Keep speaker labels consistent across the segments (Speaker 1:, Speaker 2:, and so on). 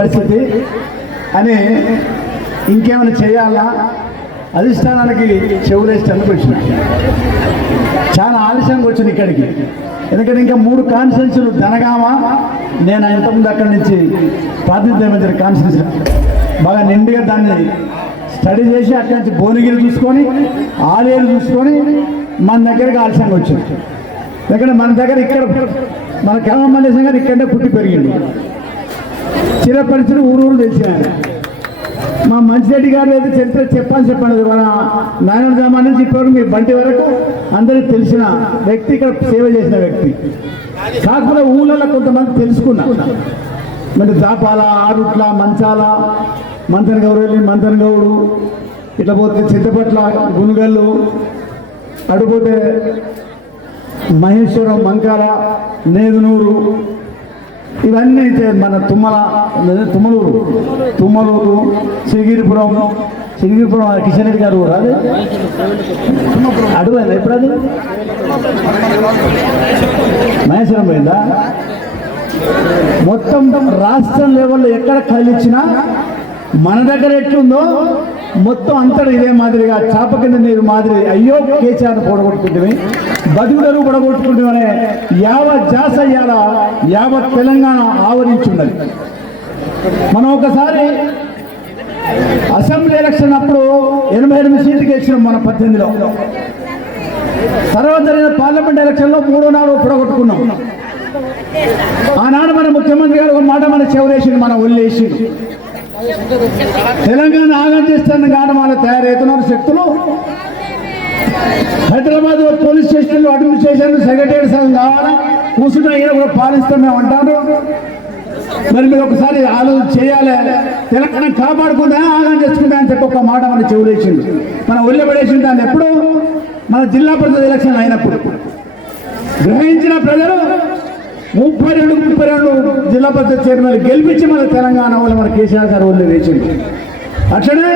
Speaker 1: పరిస్థితి అని ఇంకేమైనా చేయాలా? అధిష్టానానికి చెవులేస్తాను వచ్చిన చాలా ఆలస్యంగా వచ్చింది ఇక్కడికి. ఎందుకంటే ఇంకా మూడు కాన్స్టిట్యూన్సీలు జనగామ నేను ఇంతకుముందు అక్కడి నుంచి ప్రాతినిధ్యం వహించిన కాన్స్టిట్యూన్సీ బాగా నిండుగా దాన్ని స్టడీ చేసి అక్కడి నుంచి భువనగిరి చూసుకొని ఆలేరు చూసుకొని మన దగ్గరికి ఆలస్యంగా వచ్చింది. ఎందుకంటే మన దగ్గర ఇక్కడ మన కేరళ మల్లేశం గారు ఇక్కడే పుట్టి పెరిగింది. చిరపరిచిన ఊరు ఊరు తెలిసినారు. మా మంచిరెడ్డి గారు అయితే చరిత్ర చెప్పాలని చెప్పండి మన నారాయణ జమా నుంచి ఇప్పటివరకు మీ బంటి వరకు అందరికి తెలిసిన వ్యక్తి ఇక్కడ సేవ చేసిన వ్యక్తి. కాకపోతే ఊళ్ళలో కొంతమంది తెలుసుకున్నా మరి దాపాల ఆరుట్ల మంచాల మంతన గౌరవల్లి మంతన గౌడు ఇట్లా పోతే చిత్తపట్ల గునుగల్లు అడిపోతే మహేశ్వరం మంకాల నేదునూరు ఇవన్నీ మన తుమ్మల తుమ్మలూరు. తుమ్మలూరు సిరిగిరిపురం శ్రీగిరిపురం కిషన్ రెడ్డి గారు రాదు అడుగు ఎప్పుడు అది మహేశ్వరం పోయిందా? మొత్తం రాష్ట్రం లెవెల్లో ఎక్కడ కలిచ్చినా మన దగ్గర ఎట్లుందో మొత్తం అంతా ఇదే మాదిరిగా చేప కింద నీరు మాదిరి. అయ్యో కేసీఆర్ పోడగొట్టుకుంటుంది బతుకుదరు పొడగొట్టుకుంటామనే యావత్ జాస ఇవాళ యావత్ తెలంగాణ ఆవరించున్నది. మనం ఒకసారి అసెంబ్లీ ఎలక్షన్ అప్పుడు ఎనభై ఎనిమిది సీట్లు గెలిచినాం మన పద్దెనిమిదిలో. తర్వాత జరిగిన పార్లమెంట్ ఎలక్షన్లో మూడో నాలుగు పొడగొట్టుకున్నాం. ఆనాడు మన ముఖ్యమంత్రి గారు ఒక మాట మన చెవులేసింది మన ఒళ్ళేసి తెలంగాణ ఆగం చేస్తున్న గాఢమాల తయారవుతున్నారు శక్తులు. హైదరాబాద్ పోలీస్ స్టేషన్లో అడ్మినిస్ట్రేషన్ సెక్రటరీ సంఘం కావాలా కూర్చున్న అయినా కూడా పాలిస్తాం మేము అంటారు. మరి మీరు ఒకసారి ఆలోచన చేయాలి. తెలంగాణ కాపాడుకుంటా ఆగం చేసుకుంటా అని చెప్పి ఒక మాట మన చెవులేసింది మన ఒళ్ళె దాన్ని ఎప్పుడు? మన జిల్లా పరిషత్ ఎలక్షన్ అయినప్పుడు. గ్రహించిన ప్రజలు ముప్పై రెండు ముప్పై రెండు జిల్లా పరిషత్ చైర్మన్లు గెలిపించి మన తెలంగాణ వాళ్ళు మన కేసీఆర్ గారు వాళ్ళు వేసింది అట్లనే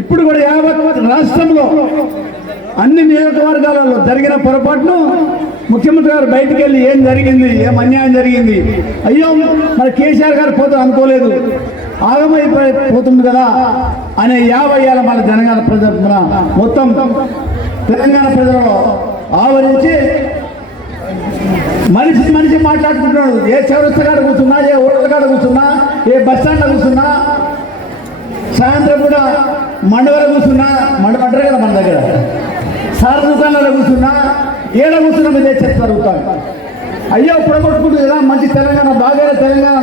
Speaker 1: ఇప్పుడు కూడా యావత్ రాష్ట్రంలో అన్ని నియోజకవర్గాలలో జరిగిన పొరపాటును ముఖ్యమంత్రి గారు బయటికి వెళ్ళి ఏం జరిగింది ఏం అన్యాయం జరిగింది? అయ్యో మరి కేసీఆర్ గారు పోతే అనుకోలేదు. ఆగమైపోతుంది కదా అనే యాభై ఏళ్ళ మన తెలంగాణ ప్రజలు మొత్తం తెలంగాణ ప్రజలలో ఆవరించి మనిషి మనిషి మాట్లాడుకుంటున్నాడు ఏ చౌరస్త కాడ కూర్చున్నా ఏ హోటల్ కాడ కూర్చున్నా ఏ బస్ స్టాండ్ కూర్చున్నా సాయంత్రం కూడా మండవల కూర్చున్నా ఏడ కూర్చున్న మీద చెప్తారు అయ్యో పొడగొట్టుకుంటుంది కదా మంచి తెలంగాణ బాగా తెలంగాణ.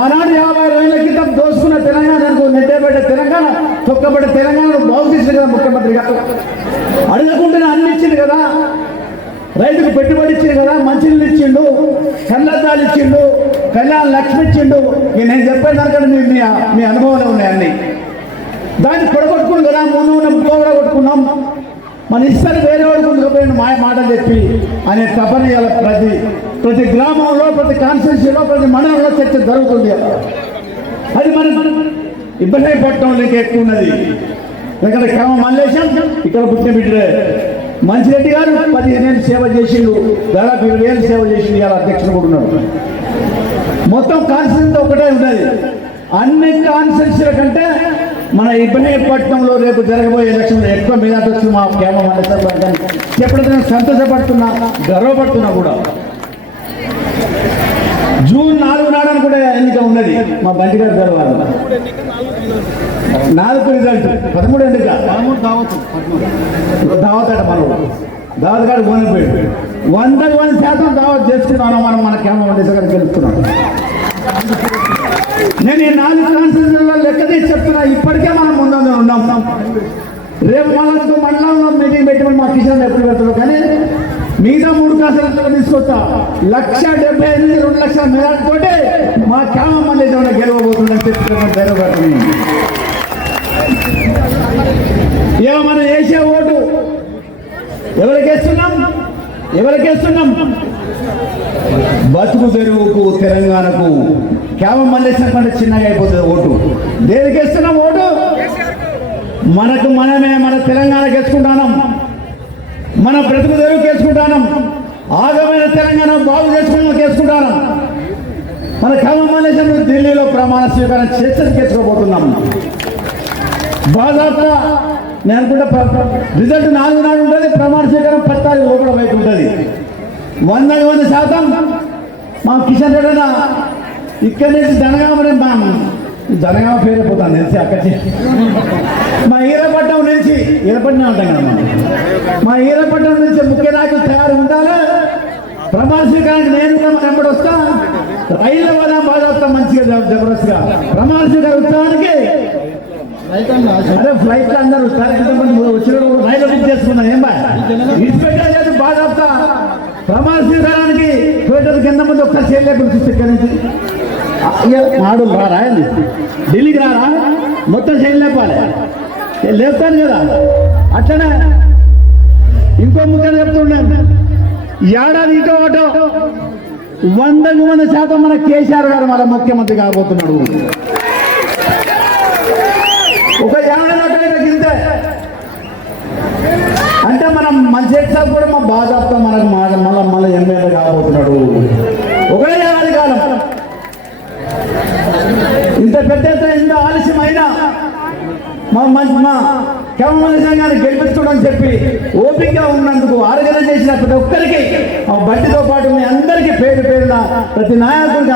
Speaker 1: ఆనాడు యాభై ఏళ్ళ క్రితం దోసుకున్న తెలంగాణ అనుకో నెట్టేబడ్డ తెలంగాణ తొక్కబడ్డ తెలంగాణ బాగు చేసింది కదా ముఖ్యమంత్రి గారు. అడగకుండానే అన్ని ఇచ్చింది కదా. రైతుకు పెట్టుబడి ఇచ్చింది కదా మంచినీళ్ళు ఇచ్చిండు కళ్ళద్దాలు ఇచ్చిండు కళ్యాణ లక్ష్మి ఇచ్చిండు. ఇక నేను చెప్పేది దానికంటే మీ మీ అనుభవాలు ఉన్నాయి దాన్ని పొడగొట్టుకుని కదా ముందు ఉన్న కూడా కొట్టుకున్నాం. మన ఇస్తారు వేరే వాడికి ఉండకపోయిన మాయ మాటలు చెప్పి అనే తపన ప్రతి ప్రతి గ్రామంలో ప్రతి కాన్స్టిట్యూన్సీలో ప్రతి మండలంలో చర్చ జరుగుతుంది. అది మన ఇబ్బందిపడటం లేక ఎక్కువ ఉన్నది. ఇక్కడ క్రమ మల్లేశం ఇక్కడ పుట్టిన బిడ్డలే. మంచిరెడ్డి గారు పదిహేను సేవ చేసిండు. దాదాపు ఇరవై ఏళ్ళు సేవ చేసిండు ఇవాళ అధ్యక్షుడు కూడా ఉన్నాడు. మొత్తం కాన్స్టిట్యూన్సీ ఒకటే ఉన్నది. అన్ని కాన్స్టిట్యూన్సీల కంటే మన ఇబ్రహీంపట్నంలో రేపు జరగబోయే ఎలక్షన్లో ఎక్కువ మీద మా కేమ మండలి చెప్పడం నేను సంతోషపడుతున్నా గర్వపడుతున్నా కూడా. జూన్ నాలుగు నాడని కూడా ఎన్నిక ఉన్నది మా బండి గారు గెలవాలి నాలుగు రిజల్ట్ పదమూడు ఎన్నిక. దావత్ అట మనోడు. దావత్ గారు పోయిపోయాడు వందకు వంద శాతం దావత్ చేసుకున్నాను మనం మన కేమ మండలి గారికి గెలుస్తున్నాం నేను ఈ నాలుగు కాన్స్టిట్యూషన్లో లెక్క చెప్తున్నా ఇప్పటికే మనం ముందు ఉన్నాం. రేపు మనకు మండలంలో మీటింగ్ పెట్టమని మా కిషన్ ఎప్పుడు పెడతాడు కానీ మిగతా మూడు కాన్స్టిట్యూషన్లు తీసుకొస్తా. లక్ష డెబ్బై ఎనిమిది రెండు లక్షల మేరతోటి మా క్యామ మళ్ళీ గెలవబోతుందని చెప్తున్నాను ధైర్యపడుతుంది ఏమో మనం వేసే ఓటు ఎవరికి వేస్తున్నాం? బతుకు తెరువుకు తెలంగాణకు కేవలం మల్లేసిన పంట చిన్నగా అయిపోతుంది ఓటు. దేనికి ఇస్తున్నాం ఓటు? మనకు మనమే మన తెలంగాణకి వేసుకుంటాం మన బ్రతుకు తెరువుకి వేసుకుంటాం ఆగమైన తెలంగాణ బాగు చేసుకున్నాం వేసుకుంటాం మన ఖమ్మం ఢిల్లీలో ప్రమాణ స్వీకారం చేర్చకపోతున్నాం బాధాప్త నేను అనుకుంటే రిజల్ట్ నాలుగు నాడు ఉంటుంది ప్రమాణ స్వీకారం పది తారీఖు లోపల బయట ఉంటుంది. వందకి వంద శాతం మా కిషన్ రెడ్డి ఇక్కడి నుంచి జనగామని మా జనగామ పేరైపోతాను తెలిసి అక్కడి మా ఈరపట్నం నుంచి ఈరపట్నం అంటాం కదా మనం. మా ఈరపట్నం నుంచి ముఖ్య నాయకులు తయారు ఉండాలి? ప్రమాణ స్వీకారానికి నేను కూడా ఎప్పుడు వస్తా? రైలు వల్ల బాధ మంచిగా జబ- జబర్దస్త్గా. ప్రమాణ స్వీకారం ఉత్సవానికి? అదే ఫ్లైట్లో అందరూ వచ్చిన రైలు బుక్ చేసుకున్నాం ఏం బా ఇన్స్పెక్టర్ చేసి బాగా ప్రమాణ స్వీకారానికి ట్విట్టర్ కింద ముందు ఒక్క సేల్ లేకుండా చూస్తే మాడు రారా ఢిల్లీకి రారా మొత్తం సేల్ లేపాలి. లేపుతాను కదా. అట్లనే ఇంకో ముఖ్యం చెప్తున్నాను ఏడాది ఇటో అటో వందకు వంద శాతం మన కేసీఆర్ గారు మన ముఖ్యమంత్రి కాబోతున్నాడు ఒక ఏడాది అక్కడ గింతే అంటే మనం మంచి ఎగ్జామ్ కూడా మా బాగా మనకు మళ్ళీ మళ్ళీ మళ్ళీ ఎమ్మెల్యే కాబోతున్నాడు ఒకే ఏడాది కాలం ఇంత పెద్ద ఆలస్యమైనా మా మంచి మా కేవలం సంఘాన్ని గెలిపించుకోవడం చెప్పి ఓపిక ఉన్నందుకు ఆరోగ్యం చేసిన ప్రతి ఒక్కరికి ఆ బట్టితో పాటు మీ అందరికీ పేరు పేరున ప్రతి నాయకుడికి